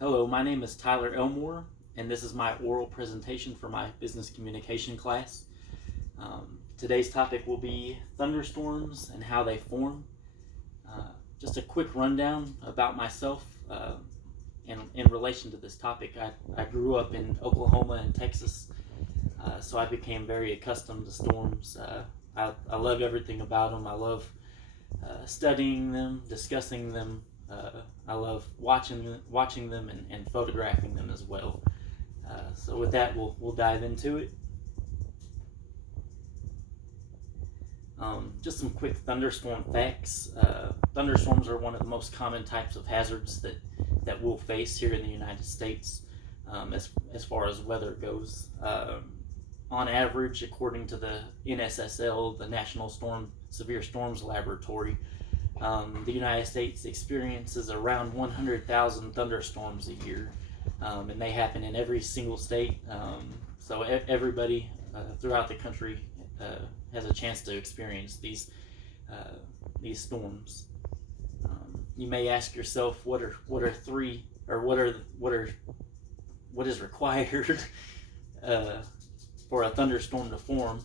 Hello, my name is Tyler Elmore, and this is my oral presentation for my business communication class. Today's topic will be thunderstorms and how they form. Just a quick rundown about myself in relation to this topic. I grew up in Oklahoma and Texas, so I became very accustomed to storms. I love everything about them. I love studying them, discussing them. I love watching them and photographing them as well. So with that, we'll dive into it. Just some quick thunderstorm facts. Thunderstorms are one of the most common types of hazards that we'll face here in the United States, as far as weather goes. On average, according to the NSSL, the National Severe Storms Laboratory, the United States experiences around 100,000 thunderstorms a year, and they happen in every single state. So everybody throughout the country has a chance to experience these storms. You may ask yourself, what are three, or what is required for a thunderstorm to form?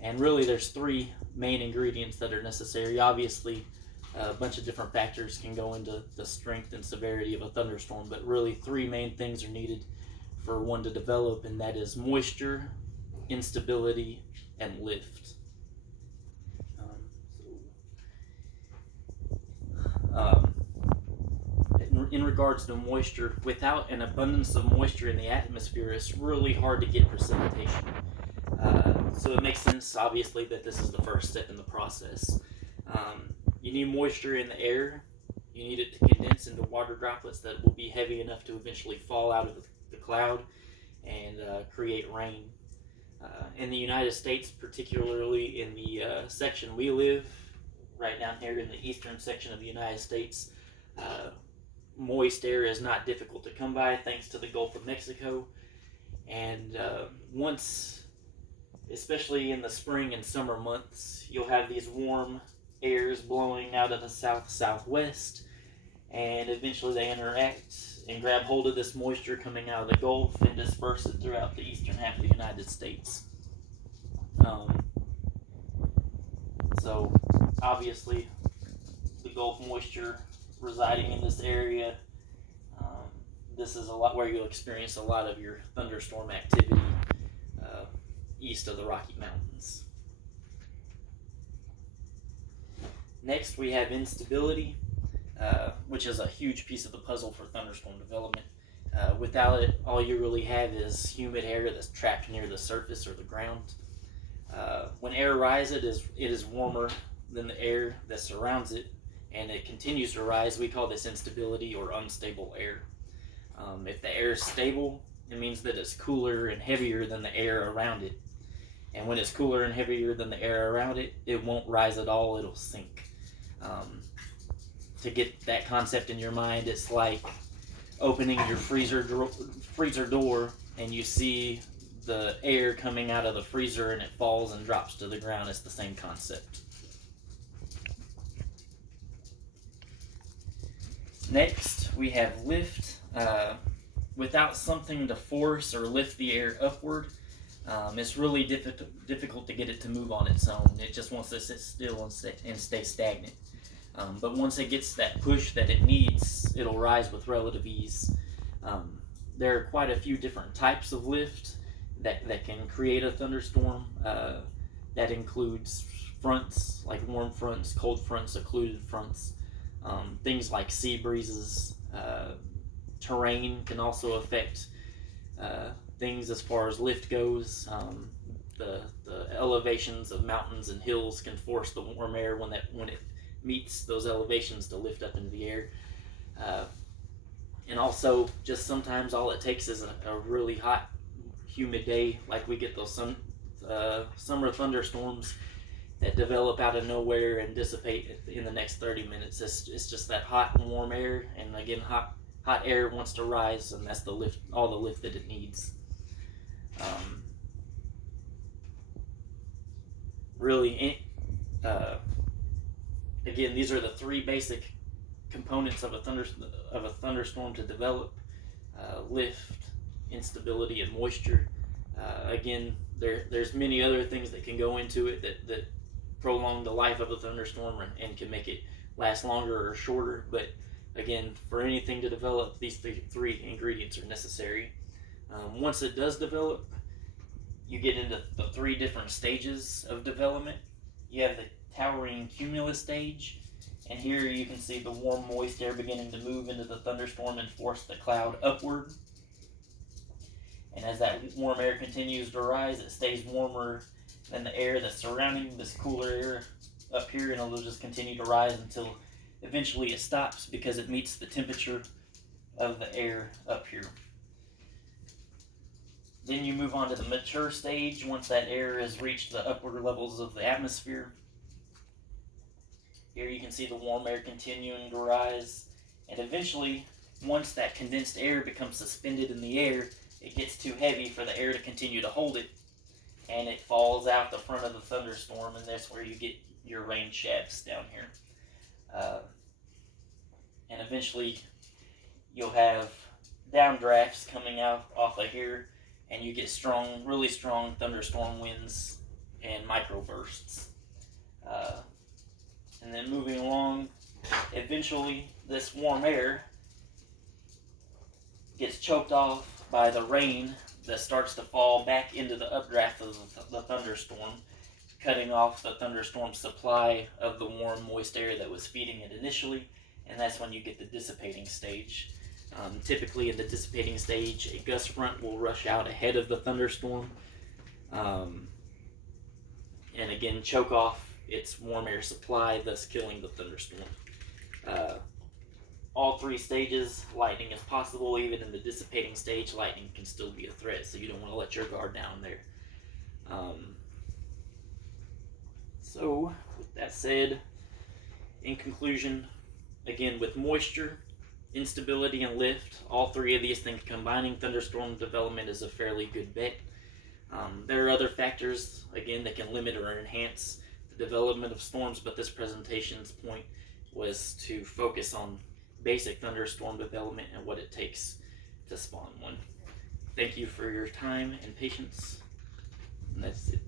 And really, there's three main ingredients that are necessary. Obviously, a bunch of different factors can go into the strength and severity of a thunderstorm, but really three main things are needed for one to develop, and that is moisture, instability, and lift. Um, in regards to moisture, without an abundance of moisture in the atmosphere, it's really hard to get precipitation. So it makes sense, obviously, that this is the first step in the process. You need moisture in the air. You need it to condense into water droplets that will be heavy enough to eventually fall out of the cloud and create rain. In the United States, particularly in the section we live, right down here in the eastern section of the United States, moist air is not difficult to come by thanks to the Gulf of Mexico. And once, especially in the spring and summer months, you'll have these warm airs blowing out of the southwest, and eventually they interact and grab hold of this moisture coming out of the Gulf and disperse it throughout the eastern half of the United States. So obviously, the Gulf moisture residing in this area, this is a lot where you'll experience a lot of your thunderstorm activity east of the Rocky Mountains. Next, we have instability, which is a huge piece of the puzzle for thunderstorm development. Without it, all you really have is humid air that's trapped near the surface or the ground. When air rises, it is warmer than the air that surrounds it, and it continues to rise. We call this instability or unstable air. If the air is stable, it means that it's cooler and heavier than the air around it. And when it's cooler and heavier than the air around it, it won't rise at all, it'll sink. To get that concept in your mind, it's like opening your freezer door and you see the air coming out of the freezer and it falls and drops to the ground. It's the same concept. Next, we have lift. Without something to force or lift the air upward, it's really difficult to get it to move on its own. It just wants to sit still and stay stagnant. But once it gets that push that it needs, it'll rise with relative ease. There are quite a few different types of lift that can create a thunderstorm. That includes fronts, like warm fronts, cold fronts, occluded fronts. Things like sea breezes. Terrain can also affect things as far as lift goes. The elevations of mountains and hills can force the warm air when it meets those elevations to lift up into the air. And also, just sometimes all it takes is a really hot, humid day, like we get those summer thunderstorms that develop out of nowhere and dissipate in the next 30 minutes. It's just that hot and warm air, and again, hot air wants to rise, and that's all the lift that it needs. Really, again, these are the three basic components of a thunderstorm to develop. lift, instability, and moisture. Again, there's many other things that can go into it that prolong the life of a thunderstorm and can make it last longer or shorter. But again, for anything to develop, these three ingredients are necessary. Once it does develop, you get into the three different stages of development. You have the towering cumulus stage, and here you can see the warm, moist air beginning to move into the thunderstorm and force the cloud upward. And as that warm air continues to rise, it stays warmer than the air that's surrounding this cooler air up here, and it'll just continue to rise until eventually it stops because it meets the temperature of the air up here. Then you move on to the mature stage once that air has reached the upper levels of the atmosphere. Here you can see the warm air continuing to rise, and eventually, once that condensed air becomes suspended in the air, it gets too heavy for the air to continue to hold it, and it falls out the front of the thunderstorm, and that's where you get your rain shafts down here. And eventually, you'll have downdrafts coming out off of here, and you get strong, really strong thunderstorm winds and microbursts. And then moving along, eventually this warm air gets choked off by the rain that starts to fall back into the updraft of the thunderstorm, cutting off the thunderstorm supply of the warm, moist air that was feeding it initially, and that's when you get the dissipating stage. Typically in the dissipating stage, a gust front will rush out ahead of the thunderstorm, and again choke off its warm air supply, thus killing the thunderstorm. All three stages, lightning is possible. Even in the dissipating stage, lightning can still be a threat, so you don't want to let your guard down there. So, with that said, in conclusion, again, with moisture, instability, and lift, all three of these things combining, thunderstorm development is a fairly good bet. There are other factors, again, that can limit or enhance the development of storms, but this presentation's point was to focus on basic thunderstorm development and what it takes to spawn one. Thank you for your time and patience, and that's it.